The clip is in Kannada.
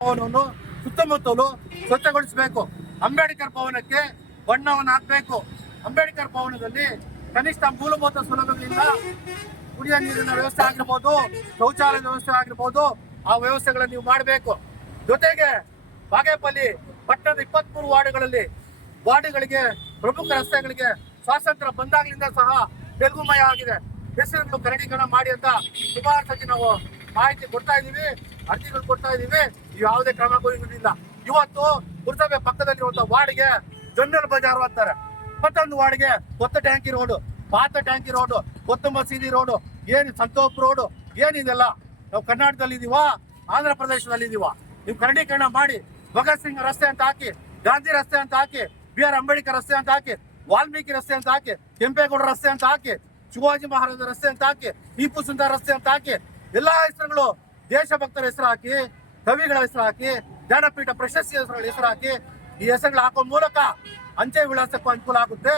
ಭವನವನ್ನು ಸುತ್ತಮುತ್ತಲು ಸ್ವಚ್ಛಗೊಳಿಸಬೇಕು. ಅಂಬೇಡ್ಕರ್ ಭವನಕ್ಕೆ ಬಣ್ಣವನ್ನು ಹಾಕಬೇಕು. ಅಂಬೇಡ್ಕರ್ ಭವನದಲ್ಲಿ ಕನಿಷ್ಠ ಮೂಲಭೂತ ಸೌಲಭ್ಯಗಳಿಂದ ಕುಡಿಯುವ ನೀರಿನ ವ್ಯವಸ್ಥೆ ಆಗಿರ್ಬೋದು, ಶೌಚಾಲಯದ ವ್ಯವಸ್ಥೆ ಆಗಿರ್ಬೋದು, ಆ ವ್ಯವಸ್ಥೆಗಳನ್ನು ನೀವು ಮಾಡಬೇಕು. ಜೊತೆಗೆ ಬಾಗೇಪಲ್ಲಿ ಪಟ್ಟಣದ 23 ವಾರ್ಡ್ಗಳಿಗೆ ಪ್ರಮುಖ ರಸ್ತೆಗಳಿಗೆ ಸ್ವಾತಂತ್ರ್ಯ ಬಂದಾಗಲಿಂದ ಸಹ ತೆಲುಗುಮಯ ಆಗಿದೆ. ಹೆಸರನ್ನು ಕರಡೀಕರಣ ಮಾಡಿ ಅಂತ ಸುಮಾರು ಸತಿ ನಾವು ಮಾಹಿತಿ ಕೊಡ್ತಾ ಇದೀವಿ, ಅರ್ಜಿಗಳು ಕೊಡ್ತಾ ಇದೀವಿ. ಯಾವುದೇ ಕ್ರಮ ಕೈಗೊಂಡಿಲ್ಲ. ಇವತ್ತು ಪುರಸಭೆ ಪಕ್ಕದಲ್ಲಿರುವಂತಹ ವಾರ್ಡ್ಗೆ ಜನ್ನಲ್ ಬಜಾರು ಅಂತಾರೆ. ಮತ್ತೊಂದು ವಾರ್ಡ್ಗೆ ಕೊತ್ತ ಟ್ಯಾಂಕಿ ರೋಡು, ಪಾತ ಟ್ಯಾಂಕಿ ರೋಡು, ಕೊತ್ತ ಮಸೀದಿ ರೋಡು, ಏನು ಸಂತೋಪ್ ರೋಡು, ಏನಿದೆಲ್ಲ ನಾವು ಕರ್ನಾಟಕದಲ್ಲಿ ಇದೀವಾ, ಆಂಧ್ರ ಪ್ರದೇಶದಲ್ಲಿ ಇದೀವಾ? ನೀವು ಕರಡೀಕರಣ ಮಾಡಿ ಭಗತ್ ಸಿಂಗ್ ರಸ್ತೆ ಅಂತ ಹಾಕಿ, ಗಾಂಧಿ ರಸ್ತೆ ಅಂತ ಹಾಕಿ, BR ಅಂಬೇಡ್ಕರ್ ರಸ್ತೆ ಅಂತ ಹಾಕಿ, ವಾಲ್ಮೀಕಿ ರಸ್ತೆ ಅಂತ ಹಾಕಿ, ಕೆಂಪೇಗೌಡ ರಸ್ತೆ ಅಂತ ಹಾಕಿ, ಶಿವಾಜಿ ಮಹಾರಾಜ ರಸ್ತೆ ಅಂತ ಹಾಕಿ, ಟಿಪ್ಪು ಸುಲ್ತಾನ್ ರಸ್ತೆ ಅಂತ ಹಾಕಿ, ಎಲ್ಲಾ ಹೆಸರುಗಳು ದೇಶಭಕ್ತರ ಹೆಸರು ಹಾಕಿ, ಕವಿಗಳ ಹೆಸರು ಹಾಕಿ, ಜ್ಞಾನಪೀಠ ಪ್ರಶಸ್ತಿ ಹೆಸರು ಹಾಕಿ, ಈ ಹೆಸರುಗಳು ಹಾಕೋ ಮೂಲಕ ಅಂಚೆ ವಿಳಾಸಕ್ಕೂ ಅನುಕೂಲ ಆಗುತ್ತೆ.